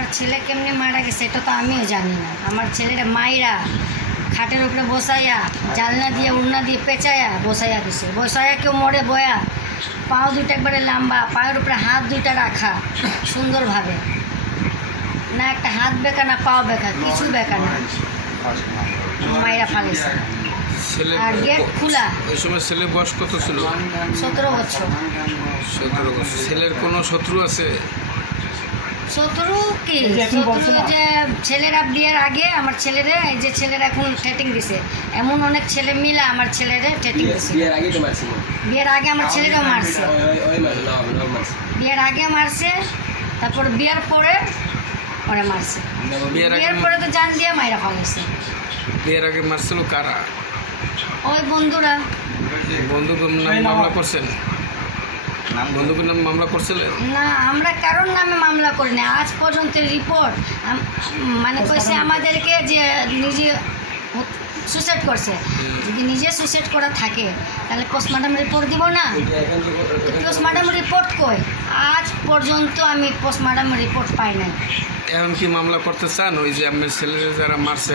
আমার ছেলে কেমনে মারা গেছে এটা তো আমিও জানি না। আমার ছেলেরা মাইরা খাটের উপরে বসাইয়া জালনা দিয়ে উড়না দিয়ে পেঁচাইয়া বসাইয়া দিছে। বসাইয়া কেউ মরে বয়া, পাও দুইটা একবারে লম্বা, পায়ের উপরে হাত দুইটা রাখা সুন্দরভাবে, না একটা হাত বেঁকা না পাও বেঁকা, কিছু বেঁকা না, মাইরা ফালিছে। আর গেট খোলা। ওই সময় ছেলে বয়স কত ছিল? 17 বছর। 17 বছর। ছেলের কোনো শত্রু আছে? শত্রু কি? শত্রু যে ছেলেরা বিয়ের আগে আমার ছেলেরা, এই যে ছেলেরা এখন ঠেটিং দিছে, এমন অনেক ছেলে মিলে আমার ছেলেরা ঠেটিং দিছে। বিয়ের আগে আমার ছেলেরাও মারছে, বিয়ের আগে মারছে, তারপর বিয়ের পরে পরে মারছে। বিয়ের পরে তো জান দিয়ে মাইরা ফেলেছে। বিয়ের আগে মারছিল কারা? ওই বন্ধুরা। বন্ধুদের নামে মামলা করছেন? বন্ধুদের নামে মামলা করছিলেন? না, আমরা কারোর নামে মামলা করিনি আজ পর্যন্ত। রিপোর্ট মানে কইছে আমাদেরকে যে নিজে সুসাইড করছে। যদি নিজে সুসাইড করা থাকে তাহলে পোস্টমর্টম রিপোর্ট দিব না? পোস্টমর্টম রিপোর্ট কই? আজ পর্যন্ত আমি পোস্টমর্টম রিপোর্ট পাই নাই। এখন কি মামলা করতে চান? ওই যে আপনার ছেলেরা যারা মারছে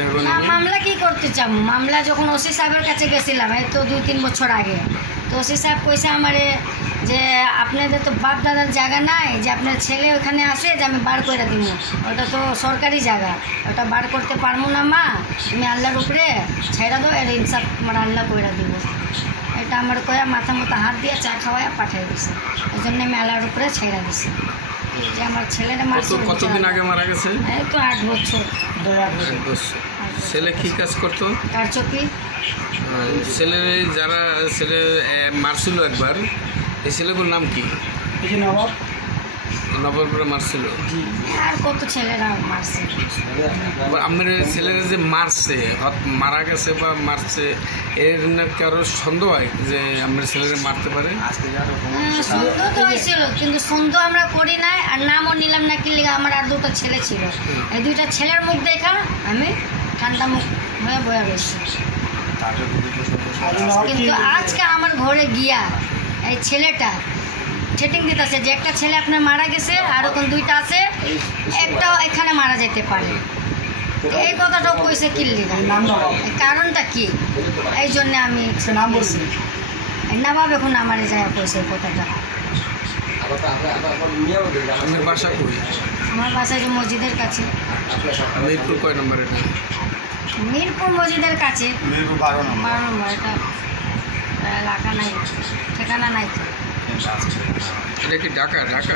মামলা কি করতে চান? মামলা যখন ওসি সাহেবের কাছে গেছিলাম, এই তো 2-3 বছর আগে, তো ওসি সাহেব কইছে আমারে যে আপনাদের তো বাপ দাদার জায়গা নাই, যে আপনার ছেলে ওখানে আসে যে আমি বার করে দিব, ওটা তো সরকারি জায়গা, ওটা বার করতে পারবো না মা, তুমি আল্লাহর উপরে ছেড়ে দাও, এর ইনসাফ আমার আল্লাহ করে দিব। এটা আমার কয়া মাথা মতো হাত দিয়ে চা খাওয়ায় পাঠিয়ে দিছে। ওই জন্য আমি আল্লাহর উপরে ছেড়ে দিছি যে আমার ছেলেরা মারছে। কতদিন আগে মারা গেছে? এই তো 8 বছর। 8 বছর। ছেলে কি কাজ করতো? কারচুপি। ছেলে যারা ছেলে মারছিল একবার, এই ছেলেগুলোর নাম কি? নবাবরা মারছিল। আর কত ছেলেরা মারছে। আমার ছেলেরা যে মারছে, মারা গেছে বা মারছে, এর না কারো সন্দেহ হয় যে আমার ছেলেরা মারতে পারে? সন্দেহ তো হয়েছিল, কিন্তু সন্দেহ আমরা করি নাই। আর নামও নিলাম না কি লিগা, আমার আর 2টা ছেলে ছিল। এই 2টা ছেলের মুখ দেখা আমি ঠান্ডা মুখ হয়ে বয়া গেছি। কিন্তু আজকে আমার ঘরে গিয়া এই ছেলেটা ঠেটিং দিতেছে যে একটা ছেলে আপনার মারা গেছে, আর এখন 2টা আছে, একটাও এখানে মারা যেতে পারে। এই কথাটাও কইছে কি লিগা, কারণটা কি? এই জন্যে আমি নাম বলছি। নবাব এখন আমার যায় কইছে এই কথাটা। আপনার বাসা কই? আমার বাসা যে মসজিদের কাছে। মিরপুর কয় নম্বর? এটা মিরপুর মসজিদের কাছে। মিরপুর 12 নম্বর। এটা এলাকা নাই, ঠিকানা নাই। এটা কি ঢাকা? ঢাকা।